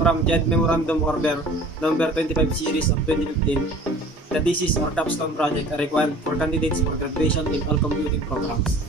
from CHED Memorandum Order Number 25 Series of 2015, the thesis or capstone project are required for candidates for graduation in all computing programs.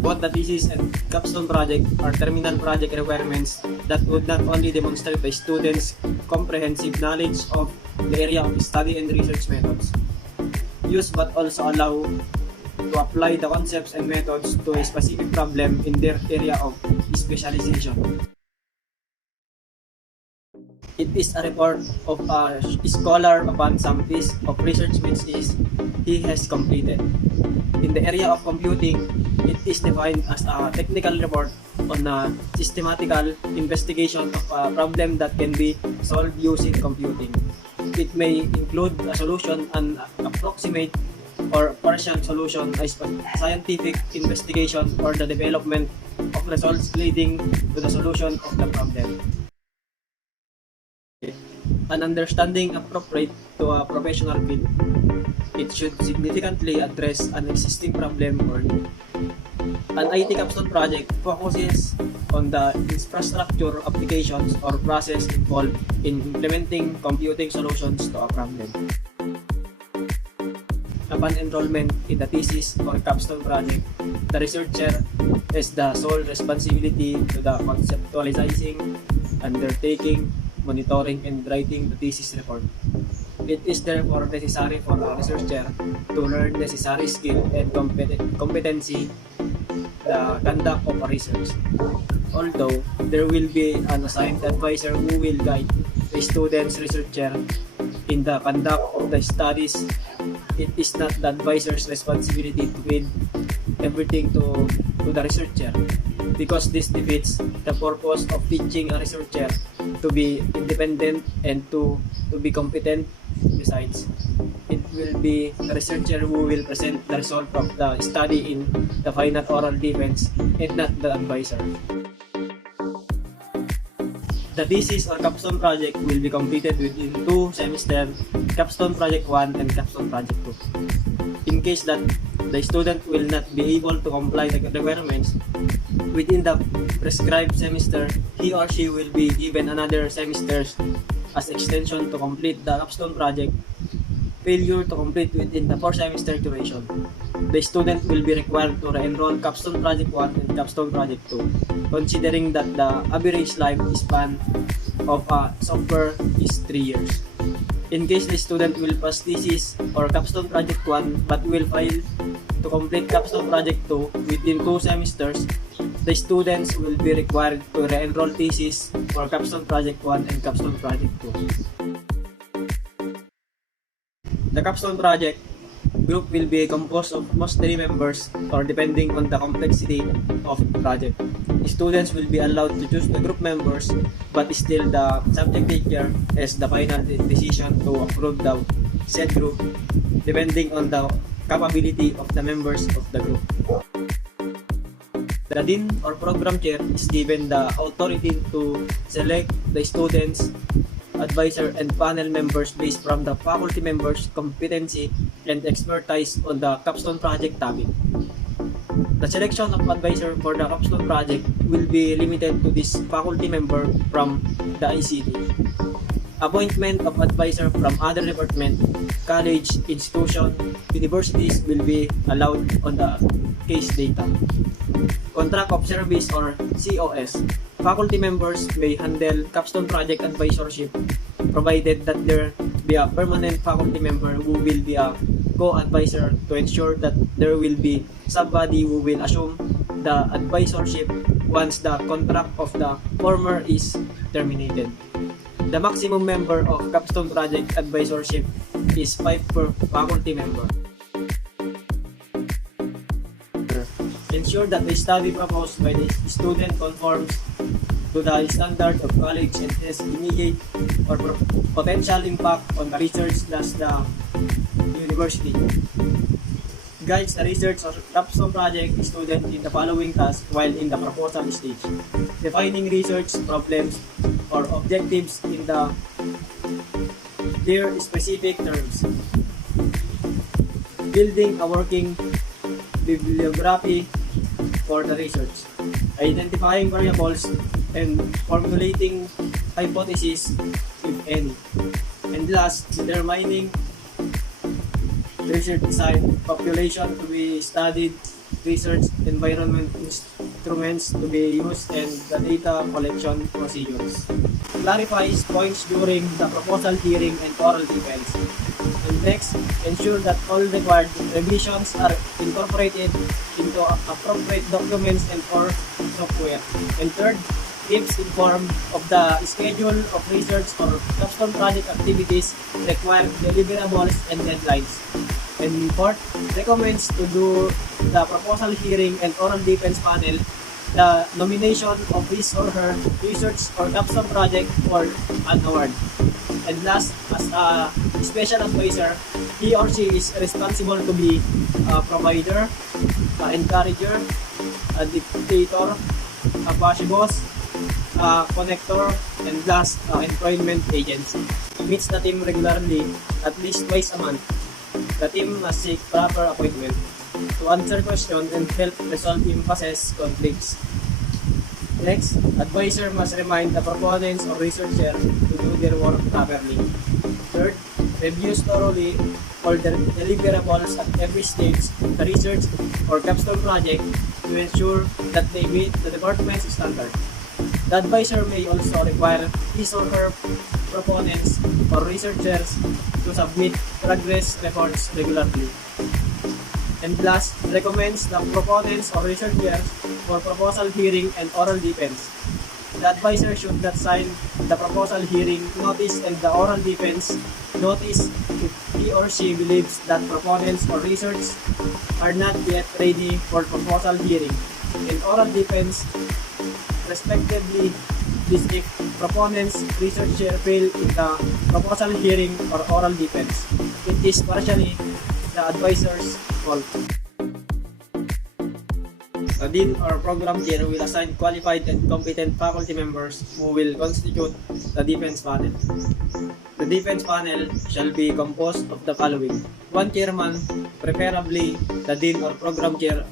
Both the thesis and capstone project are terminal project requirements that would not only demonstrate the students' comprehensive knowledge of the area of study and research methods used, but also allow to apply the concepts and methods to a specific problem in their area of specialization. It is a report of a scholar upon some piece of research which he has completed. In the area of computing, it is defined as a technical report on a systematical investigation of a problem that can be solved using computing. It may include a solution, an approximate or partial solution, a scientific investigation, or the development of results leading to the solution of the problem. An understanding appropriate to a professional field. It should significantly address an existing problem or need. An IT capstone project focuses on the infrastructure, applications, or process involved in implementing computing solutions to a problem. Upon enrollment in the thesis or capstone project, the researcher has the sole responsibility to the conceptualizing, undertaking, monitoring, and writing the thesis report. It is therefore necessary for a researcher to learn necessary skill and competency the conduct of a research. Although there will be an assigned advisor who will guide the student's researcher in the conduct of the studies, it is not the advisor's responsibility to feed everything to the researcher, because this defeats the purpose of teaching a researcher to be independent and to be competent. Besides, it will be the researcher who will present the result of the study in the final oral defense and not the advisor. The thesis or capstone project will be completed within 2 semesters, Capstone Project 1 and Capstone Project 2. In case that the student will not be able to comply the requirements within the prescribed semester, he or she will be given another semester as extension to complete the capstone project. Failure to complete within the 4-semester duration, the student will be required to re-enroll Capstone Project 1 and Capstone Project 2, considering that the average lifespan of a software is 3 years. In case the student will pass thesis or Capstone Project 1 but will fail to complete Capstone Project 2 within 2 semesters, the students will be required to re-enroll thesis for Capstone Project 1 and Capstone Project 2. The Capstone Project group will be composed of mostly members, or depending on the complexity of the project. Students will be allowed to choose the group members, but still the subject teacher has the final decision to approve the said group, depending on the capability of the members of the group. The dean or program chair is given the authority to select the students, advisor, and panel members based from the faculty members' competency and expertise on the capstone project topic. The selection of advisor for the capstone project will be limited to this faculty member from the ICT. Appointment of advisor from other department, college, institution, universities will be allowed on the case data. Contract of service or COS. Faculty members may handle capstone project advisorship, provided that there be a permanent faculty member who will be a co-advisor to ensure that there will be somebody who will assume the advisorship once the contract of the former is terminated. The maximum member of capstone project advisorship is 5 per faculty member. Ensure that the study proposed by the student conforms to the standard of college and has immediate or potential impact on the research thus the university. Guides the research or capstone project student in the following tasks while in the proposal stage. Defining research problems or objectives in their specific terms. Building a working bibliography for the research. Identifying variables and formulating hypotheses, if any. And last, determining research design, population to be studied, research environment instruments to be used, and the data collection procedures. Clarifies points during the proposal hearing and oral defense. And next, ensure that all required revisions are incorporated into appropriate documents and or software. And third, keeps informed of the schedule of research or Capstone Project activities, required deliverables and deadlines. And fourth, recommends to do the proposal hearing and oral defense panel the nomination of his or her research or Capstone project for an award. And last, as a special advisor, he or she is responsible to be a provider, encourager, a dictator, a boss, connector, and last, employment agency. Meets the team regularly, at least twice a month. The team must seek proper appointment to answer questions and help resolve impasses conflicts. Next, advisor must remind the proponents or researcher to do their work properly. Third, reviews thoroughly all the deliverables at every stage of the research or Capstone project to ensure that they meet the department's standard. The advisor may also require his or her proponents or researchers to submit progress reports regularly. And last, recommends the proponents or researchers for proposal hearing and oral defense. The advisor should not sign the proposal hearing notice and the oral defense notice if he or she believes that proponents or research are not yet ready for proposal hearing and oral defense respectively. This if proponents researcher fail in the proposal hearing or oral defense. It is partially the advisor's fault. The dean or program chair will assign qualified and competent faculty members who will constitute the defense panel. The defense panel shall be composed of the following: one chairman, preferably the dean or program chair,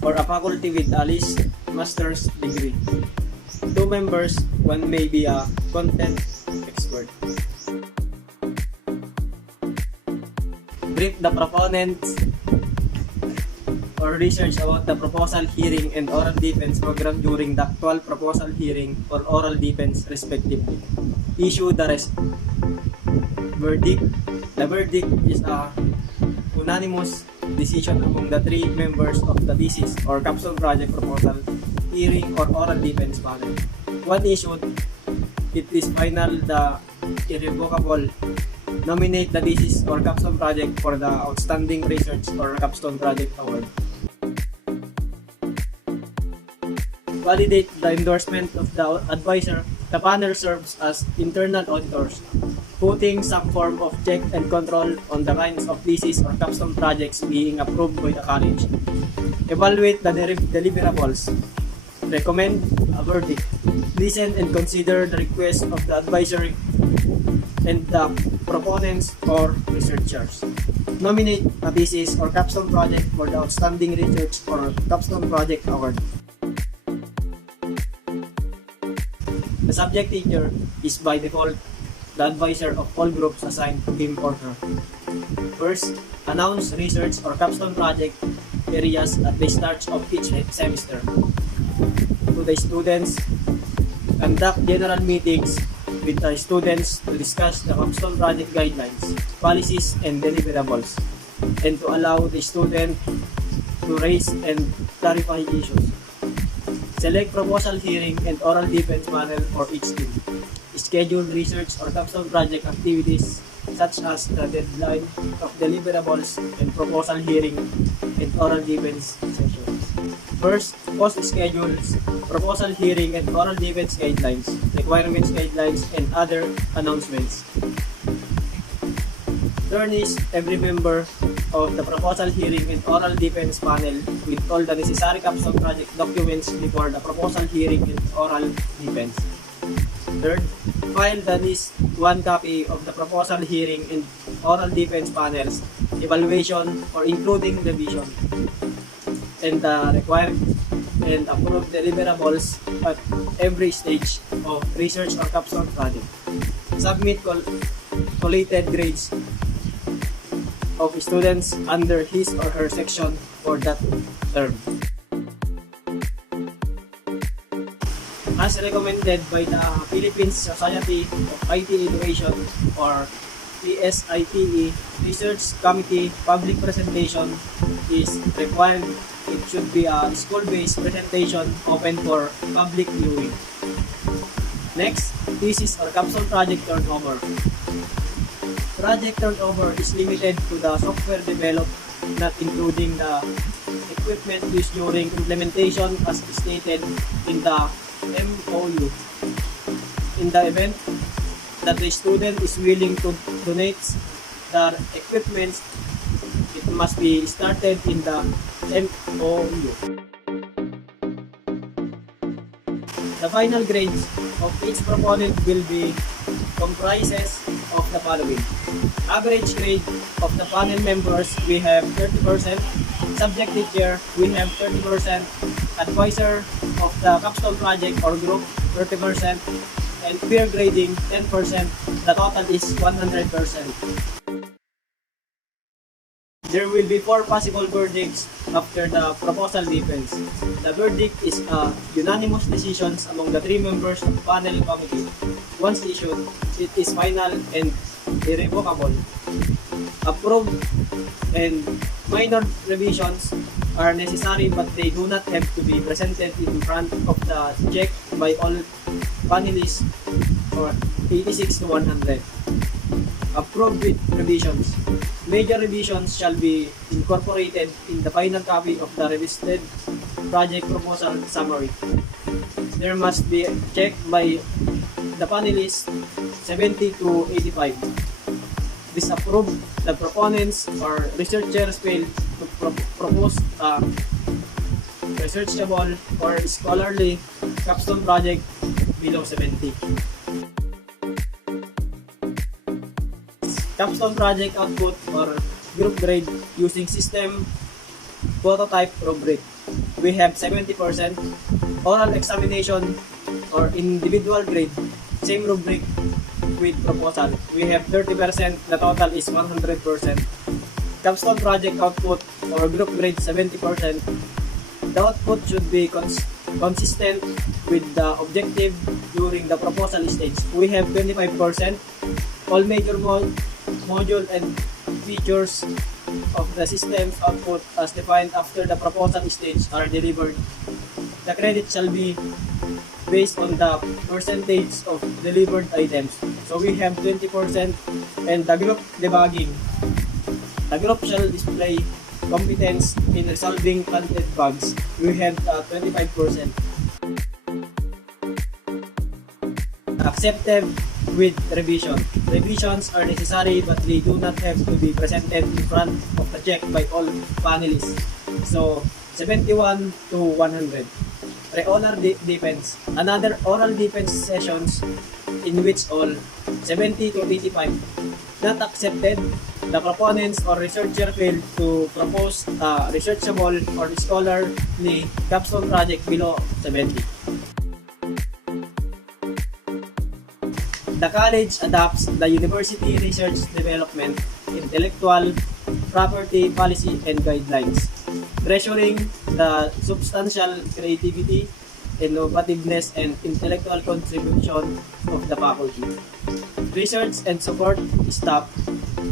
or a faculty with at least master's degree. Two members, one may be a content expert. Brief the proponents or research about the proposal hearing and oral defense program during the actual proposal hearing or oral defense respectively. Issue the verdict. The verdict is a unanimous decision among the three members of the thesis or Capstone Project proposal hearing or oral defense panel. One issued, it is final, the irrevocable. Nominate the thesis or Capstone Project for the Outstanding Research or Capstone Project Award. Validate the endorsement of the advisor. The panel serves as internal auditors, putting some form of check and control on the kinds of thesis or Capstone projects being approved by the college. Evaluate the deliverables. Recommend a verdict. Listen and consider the request of the advisory and the proponents or researchers. Nominate a thesis or Capstone project for the Outstanding Research or Capstone Project Award. The subject teacher is by default the advisor of all groups assigned to him or her. First, announce research or Capstone project areas at the start of each semester. To the students, conduct general meetings with the students to discuss the Capstone project guidelines, policies, and deliverables, and to allow the student to raise and clarify issues. Select proposal hearing and oral defense panel for each team. Schedule research or Capstone project activities such as the deadline of deliverables and proposal hearing and oral defense sessions. First, post schedules, proposal hearing and oral defense guidelines, requirements guidelines, and other announcements. Furnish every member of the proposal hearing and oral defense panel with all the necessary Capstone project documents before the proposal hearing and oral defense. Third, file at least one copy of the proposal hearing and oral defense panels, evaluation or including revision, and the required and approved deliverables at every stage of research or capstone project. Submit collated grades of students under his or her section for that term. As recommended by the Philippine Society of IT Education or PSITE, Research Committee public presentation is required. It should be a school-based presentation open for public viewing. Next, thesis or capstone project turnover. Project turnover is limited to the software developed, not including the equipment used during implementation as stated in the MOU. In the event that the student is willing to donate the equipment, it must be started in the MOU. The final grades of each proponent will be comprises of the following. Average grade of the panel members, we have 30%. Subjective chair, we have 30%. Advisor of the capstone project or group, 30%. And peer grading, 10%. The total is 100%. There will be 4 possible verdicts after the proposal defense. The verdict is a unanimous decision among the 3 members of the panel committee. Once issued, it is final and irrevocable. Approved and minor revisions are necessary, but they do not have to be presented in front of the check by all panelists for 86 to 100. Approved with revisions. Major revisions shall be incorporated in the final copy of the revised project proposal summary. There must be checked by the panelists 70 to 85. Disapproved, the proponents or researchers fail to propose a researchable or scholarly capstone project below 70. Capstone project output or group grade using system prototype rubric. We have 70%. Oral examination or individual grade, same rubric with proposal. We have 30%. The total is 100%. Capstone project output or group grade 70%. The output should be consistent with the objective during the proposal stage. We have 25%. All major module and features of the system's output as defined after the proposal stage are delivered. The credit shall be based on the percentage of delivered items. So we have 20%, and the group debugging. The group shall display competence in resolving content bugs. We have 25%. Accepted with revision. Revisions are necessary, but they do not have to be presented in front of the check by all panelists. So 71 to 100. Pre-oral defense. Another oral defense sessions in which all 70 to 85. Not accepted. The proponents or researcher failed to propose a researchable or scholarly capstone project below 70. The college adopts the university research development, intellectual property policy and guidelines, treasuring the substantial creativity, innovativeness, and intellectual contribution of the faculty. Research and support staff,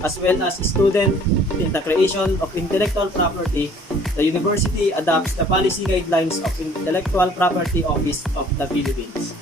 as well as students in the creation of intellectual property, the university adopts the policy guidelines of Intellectual Property Office of the Philippines.